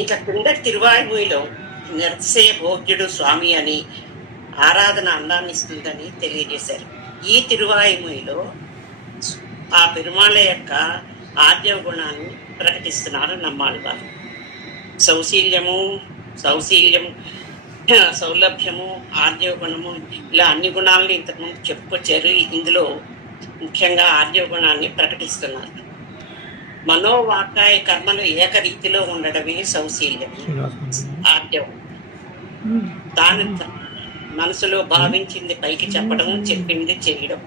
ఇంకా కింద తిరువాయుమూయిలో నిర్తిశయ భోగ్యుడు స్వామి అని ఆరాధన అందాన్ని ఇస్తుందని తెలియజేశారు. ఈ తిరువాయుమూయిలో ఆ పెరుమాళ్ళ యొక్క ఆద్య గుణాన్ని ప్రకటిస్తున్నారు నమ్మాళ్ళవారు. సౌశీల్యము, సౌలభ్యము, ఆర్జవ గుణము, ఇలా అన్ని గుణాలను ఇంతకుముందు చెప్పుకొచ్చారు. ఇందులో ముఖ్యంగా ఆర్జవ గుణాన్ని ప్రకటిస్తున్నారు. మనోవాకాయ కర్మలు ఏకరీతిలో ఉండడమే సౌశీల్యం, ఆర్జవం. దాని మనసులో భావించింది పైకి చెప్పడం, చెప్పింది చేయడం.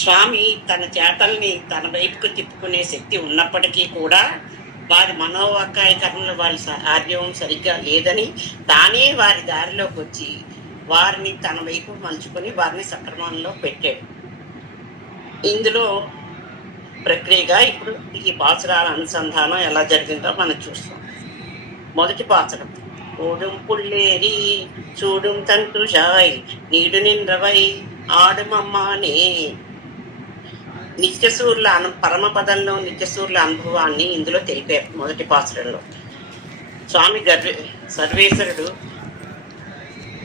స్వామి తన చేతల్ని తన వైపుకు తిప్పుకునే శక్తి ఉన్నప్పటికీ కూడా వారి మనోవాకాయ కర్మలు వాళ్ళ ఆర్జవం సరిగ్గా లేదని తానే వారి దారిలోకి వచ్చి వారిని తన వైపు మలుచుకొని వారిని సక్రమంలో పెట్టాడు. ఇందులో ప్రక్రియగా ఇప్పుడు ఈ పాసురాల అనుసంధానం ఎలా జరిగిందో మనం చూస్తాం. మొదటి పాసురం: ఓడుం పుల్లేరి చూడుం తంటుషాయ్ నీడు నిండ్రవై ఆడుమమ్మానే. నిత్యసూర్ల పరమపదంలో నిత్యసూర్ల అనుభవాన్ని ఇందులో తెలిపారు. మొదటి పాసురంలో స్వామి సర్వేశ్వరుడు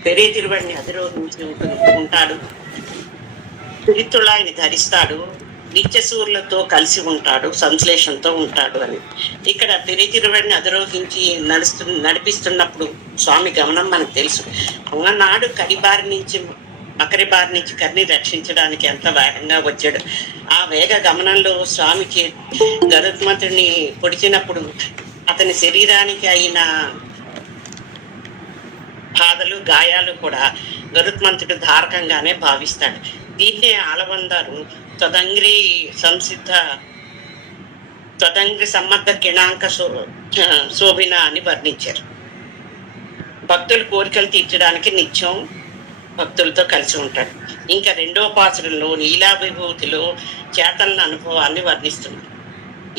పెరే తిరువడిని అధిరోహించి ఉంటాడు, తిరుతుళాయిని ధరిస్తాడు, నిత్యసూర్లతో కలిసి ఉంటాడు, సంశ్లేషంతో ఉంటాడు అని. ఇక్కడ పెరే తిరువడిని అధిరోహించి నడిపిస్తున్నప్పుడు స్వామి గమనం మనకు తెలుసు. అన్ననాడు మకరి బారి నుంచి కర్ని రక్షించడానికి ఎంత వేగంగా వచ్చాడు. ఆ వేగ గమనంలో స్వామికి గరుత్మంతుడిని పొడిచినప్పుడు అతని శరీరానికి అయిన బాధలు, గాయాలు కూడా గరుత్మంతుడు ధారకంగానే భావిస్తాడు. దీన్నే ఆలవందారు త్వదంగ్రి సమ్మద్ధ కిణాంక శోభిన అని వర్ణించారు. భక్తుల కోరికలు తీర్చడానికి నిత్యం భక్తులతో కలిసి ఉంటాడు. ఇంకా రెండవ పాసురంలో లీలా విభూతిలో చేతన అనుభవాన్ని వర్ణిస్తున్నారు.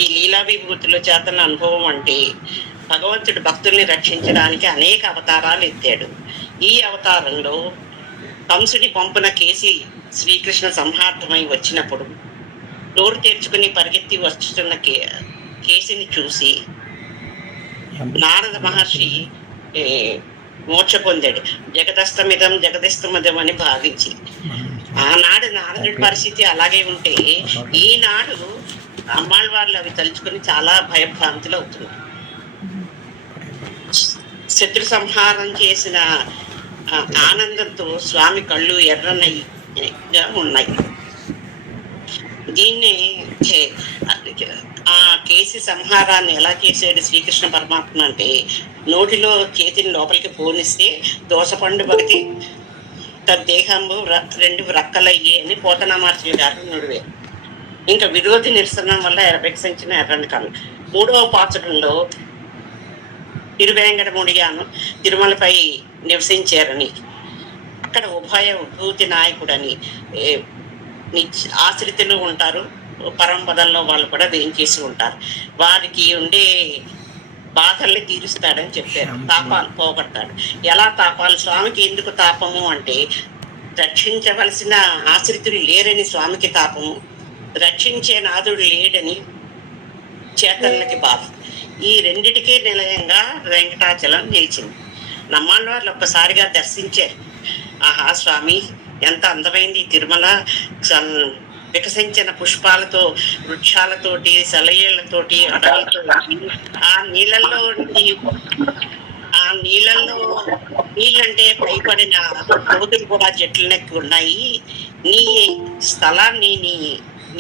ఈ లీలా విభూతిలో చేతన అనుభవం అంటే భగవంతుడు భక్తుల్ని రక్షించడానికి అనేక అవతారాలు ఎత్తాడు. ఈ అవతారంలో కంసుడి పంపున కేసి శ్రీకృష్ణ సంహార్థమై వచ్చినప్పుడు నోరు తెరుచుకుని పరిగెత్తి వస్తున్న కేసిని చూసి నారద మహర్షి మోక్ష పొందాడు. జగదస్తమిదం జగదస్తమిదం అని భావించి. ఆనాడు నారదుడి పరిస్థితి అలాగే ఉంటే ఈనాడు అమ్మాళ్ళ వాళ్ళు అవి తలుచుకుని చాలా భయభ్రాంతులు అవుతున్నారు. శత్రు సంహారం చేసిన ఆనందంతో స్వామి కళ్ళు ఎర్రనయ్యగా ఉన్నాయి. దీన్ని ఆ కేసి సంహారాన్ని ఎలా చేసాడు శ్రీకృష్ణ పరమాత్మ అంటే నోటిలో చేతిని లోపలికి పోనిస్తే దోసపండు భక్తి తద్దేహంబు రెండు రక్కలయ్యే అని పోతనామార్చులు గారు నుడివే. ఇంకా విరోధి నిరసనం వల్ల ఎరపెక్సించిన ఎర్రని కళ్ళు. మూడవ పాచడంలో తిరువేంకటముడిగాను తిరుమలపై నివసించారని, అక్కడ ఉభయ విభూతి నాయకుడని ఆశ్రితులు ఉంటారు, పరంపదల్లో వాళ్ళు కూడా వేయించేసి ఉంటారు. వారికి ఉండే బాధల్ని తీరుస్తాడని చెప్పారు. తాపాలు పోగొడతాడు. ఎలా తాపాలు? స్వామికి ఎందుకు తాపము అంటే రక్షించవలసిన ఆశ్రితులు లేరని స్వామికి తాపము, రక్షించే నాథుడు లేడని చేతనలకి బాధ. ఈ రెండిటికే నిలయంగా వెంకటాచలం నిలిచింది. నమ్మాళ్ళ వాళ్ళు ఒక్కసారిగా దర్శించారు. ఆహా స్వామి ఎంత అందమైంది తిరుమల, వికసించిన పుష్పాలతో, వృక్షాలతోటి, సెలయేళ్లతోటి, అడవులతో, ఆ నీళ్ళల్లో నీళ్ళంటే భయపడిన కోతులు కూడా చెట్లనెక్కి ఉన్నాయి. నీ స్థలాన్ని, నీ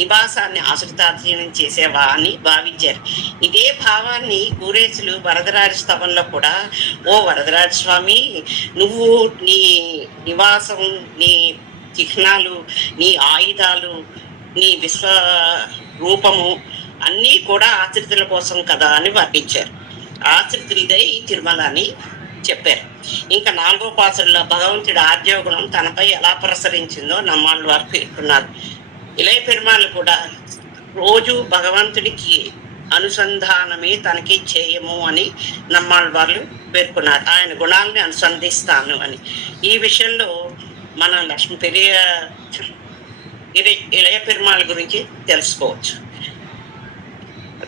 నివాసాన్ని ఆశ్రితాధీనం చేసేవా అని భావించారు. ఇదే భావాన్ని కూరేసులు వరదరాజ స్తవంలో కూడా, ఓ వరదరాజ స్వామి, నువ్వు నీ నివాసం, నీ చిహ్నాలు, నీ ఆయుధాలు, నీ విశ్వ రూపము అన్నీ కూడా ఆశ్రితుల కోసం కదా అని వర్ణించారు. ఆశ్రితులదే ఈ తిరుమల అని చెప్పారు. ఇంకా నాలుగో పాసుల్లో భగవంతుడి ఆద్యోగుణం తనపై ఎలా ప్రసరించిందో నమ్మాళ్ళ వారు పేర్కొన్నారు. ఇలయ పెరుమాళ్ళు కూడా రోజు భగవంతుడికి అనుసంధానమే తనకి చేయము అని నమ్మాళ్ళ వాళ్ళు పేర్కొన్నారు. ఆయన గుణాలని అనుసంధిస్తాను అని. ఈ విషయంలో మన ఇలయ పెరుమాళ్ళ గురించి తెలుసుకోవచ్చు.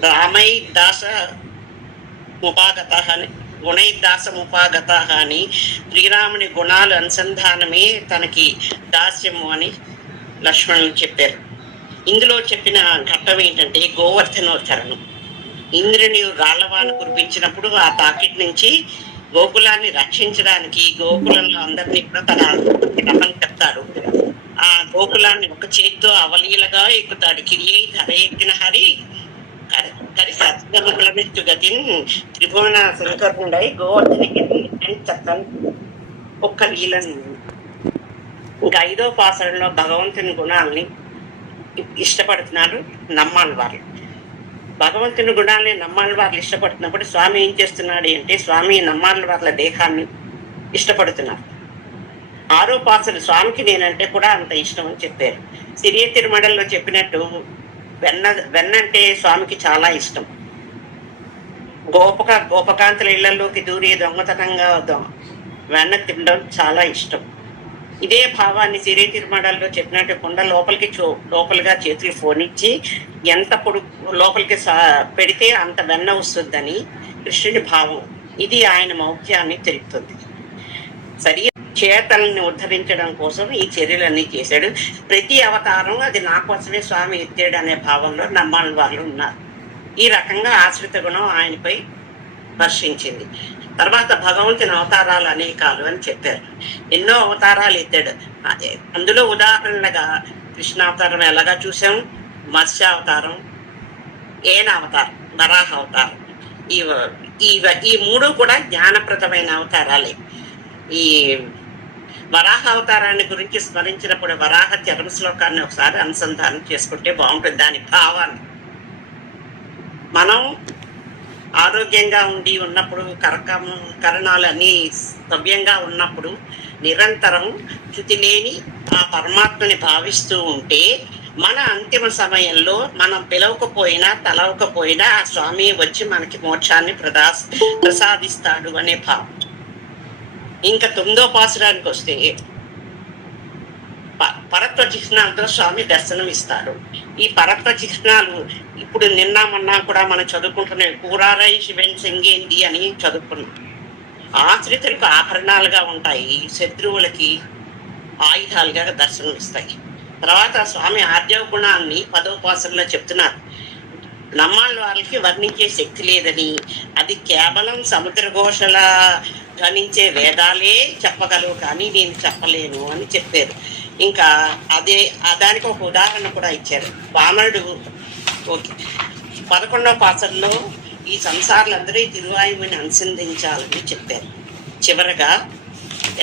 రామై దాస ముపాగత అని, గుణైర్దాసముపాగత అని, శ్రీరాముని గుణాలు అనుసంధానమే తనకి దాస్యము అని లక్ష్మణులు చెప్పారు. ఇందులో చెప్పిన ఘట్టం ఏంటంటే గోవర్ధనోద్ధరణం. ఇంద్రుని రాళ్లవాను కురిపించినప్పుడు ఆ తాకిటి నుంచి గోకులాన్ని రక్షించడానికి గోకులంలో అందరినీ కూడా తన రమని చెప్తాడు. ఆ గోకులాన్ని ఒక చేతితో అవలీలగా ఎక్కుతాడు. కిరియై ధర ఎక్కిన హరి కరి సత్యములమెత్తు గతిని త్రిభువన శంకరుడై గోవర్ధనికి చెప్తాను ఒక్క లీలను. ఇంకా 5వ పాసరంలో భగవంతుని గుణాలని ఇష్టపడుతున్నారు నమ్మాలి వాళ్ళు. భగవంతుని గుణాలని నమ్మాలి వాళ్ళు ఇష్టపడుతున్నప్పుడు స్వామి ఏం చేస్తున్నాడు అంటే, స్వామి నమ్మాలి వాళ్ళ దేహాన్ని ఇష్టపడుతున్నారు. 6వ పాసలు స్వామికి నేనంటే కూడా అంత ఇష్టం అని చెప్పారు. సిరియ తిరుమడల్లో చెప్పినట్టు వెన్నంటే స్వామికి చాలా ఇష్టం. గోపకాంతుల ఇళ్లలోకి దూరి దొంగతనంగా వెన్న తినడం చాలా ఇష్టం. ఇదే భావాన్ని సిరి తిరుమడల్లో చెప్పినట్టు కొండ లోపలిగా చేతులు ఫోనిచ్చి ఎంత లోపలికి పెడితే అంత వెన్న వస్తుందని కృష్ణుడి భావం. ఇది ఆయన మౌఖ్యాన్ని తెలుపుతుంది. సరి చేతల్ని ఉద్ధరించడం కోసం ఈ చర్యలన్నీ చేశాడు. ప్రతి అవతారం అది నా కోసమే స్వామి ఎత్తాడు అనే భావంలో నమ్మాలి వాళ్ళు ఉన్నారు. ఈ రకంగా ఆశ్రిత గుణం ఆయనపై వర్షించింది. తర్వాత భగవంతుని అవతారాలు అనేకాలు అని చెప్పారు. ఎన్నో అవతారాలు ఎత్తాడు. అందులో ఉదాహరణగా కృష్ణావతారం ఎలాగా చూసాం, మత్స్యావతారం, ఏనావతారం, వరాహ అవతారం. ఈ 3 కూడా జ్ఞానప్రదమైన అవతారాలే. ఈ వరాహ అవతారాన్ని గురించి స్మరించినప్పుడు వరాహ చరమ శ్లోకాన్ని ఒకసారి అనుసంధానం చేసుకుంటే బాగుంటుంది. దాని భావాన్ని మనం ఆరోగ్యంగా ఉన్నప్పుడు కరణాలు అన్నీ సవ్యంగా ఉన్నప్పుడు నిరంతరం చ్యుతి లేని ఆ పరమాత్మని భావిస్తూ ఉంటే మన అంతిమ సమయంలో మనం పిలవకపోయినా తలవకపోయినా ఆ స్వామి వచ్చి మనకి మోక్షాన్ని ప్రసాదిస్తాడు అనే భావం. ఇంకా 9వ పాసురానికి వస్తే పరత్వ చిహ్నాలతో స్వామి దర్శనం ఇస్తాడు. ఈ పరత్వ చిహ్నాలు ఇప్పుడు నిన్న మొన్న కూడా మనం చదువుకుంటున్నాం. కూరారై శివన్ సెంగేంది అని చదువుకున్నాం. ఆశ్రితులకు ఆభరణాలుగా ఉంటాయి, శత్రువులకి ఆయుధాలుగా దర్శనం ఇస్తాయి. తర్వాత స్వామి ఆర్జవ గుణాన్ని 10వ పాసంలో చెప్తున్నారు. నమ్మాళ్ళ వాళ్ళకి వర్ణించే శక్తి లేదని, అది కేవలం సముద్ర ఘోషల ధ్వనించే వేదాలే చెప్పగలవు కానీ నేను చెప్పలేను అని చెప్పారు. ఇంకా దానికి ఒక ఉదాహరణ కూడా ఇచ్చారు. వామనుడు 11వ పాసంలో ఈ సంసారులందరూ తిరువాయువుని అనుసంధించాలని చెప్పారు. చివరగా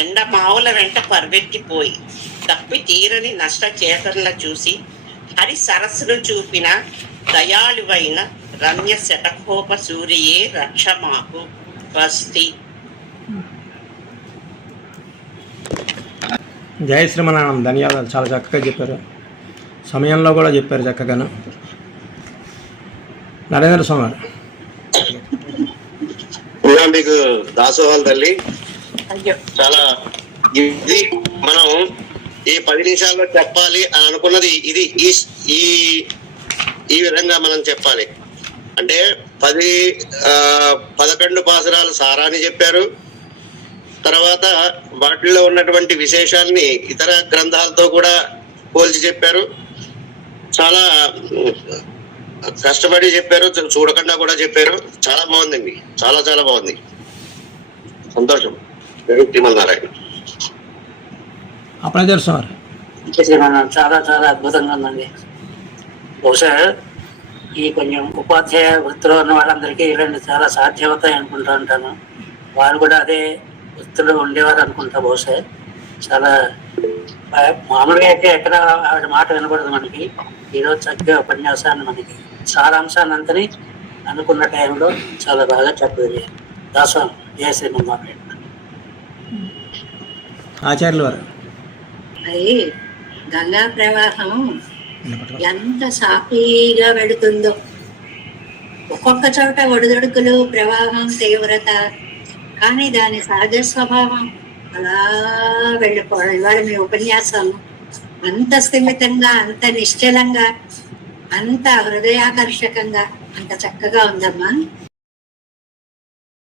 ఎండమావుల వెంట పరుగెత్తిపోయి తప్పి తీరని నష్ట చేతనల చూసి హరి సరస్సును చూపిన దయాళువైన రమ్య శటకోప సూర్యే రక్ష మాకు స్వస్తి. జయ శ్రీమన్నారాయణ. ధన్యవాదాలు. చాలా చక్కగా చెప్పారు. సమయంలో కూడా చెప్పారు చక్కగాను. నరేంద్ర స్వామి గారు మీకు దాసోహాలు తల్లి. చాలా ఇది మనం ఈ 10 నిమిషాల్లో చెప్పాలి అని అనుకున్నది ఇది ఈ విధంగా మనం చెప్పాలి. అంటే 11 పాసురాలు సారాన్ని చెప్పారు. తర్వాత వాటిల్లో ఉన్నటువంటి విశేషాలని ఇతర గ్రంథాలతో కూడా పోల్చి చెప్పారు. చాలా కష్టపడి చెప్పారు, చూడకుండా కూడా చెప్పారు. చాలా బాగుందండి, చాలా చాలా బాగుంది. సంతోషం. తిరుమలనారాయణ అప్పుడు సార్ చాలా చాలా అద్భుతంగా ఉందండి. బహుశా ఈ కొంచెం ఉపాధ్యాయ వృత్తిలో ఉన్న వాళ్ళందరికీ ఇలాంటి చాలా సాధ్యమవుతాయి అనుకుంటా ఉంటాను. వారు కూడా అదే వృత్తిలో ఉండేవారు అనుకుంటా. బహుశా చాలా మామూలుగా అయితే ఎక్కడ ఆవిడ మాట వినకూడదు మనకి. ఈరోజు చక్కగా ఉపన్యాసాన్ని మనకి సారాంశాన్ని అంతని అనుకున్న టైంలో చాలా బాగా చెప్పేది. దాసం జయశ్రీమన్నారాయణ ఆచార్యులు వారు. అది గంగా ప్రవాహం ఎంత సాఫీగా వెళుతుందో, ఒక్కొక్క చోట ఒడిదొడుకులు, ప్రవాహం తీవ్రత, కానీ దాని సహజ స్వభావం అలా వెళ్ళిపోవడం. ఇవాళ మీ ఉపన్యాసం అంత స్థిమితంగా, అంత నిశ్చలంగా, అంత హృదయాకర్షకంగా, అంత చక్కగా ఉందమ్మా.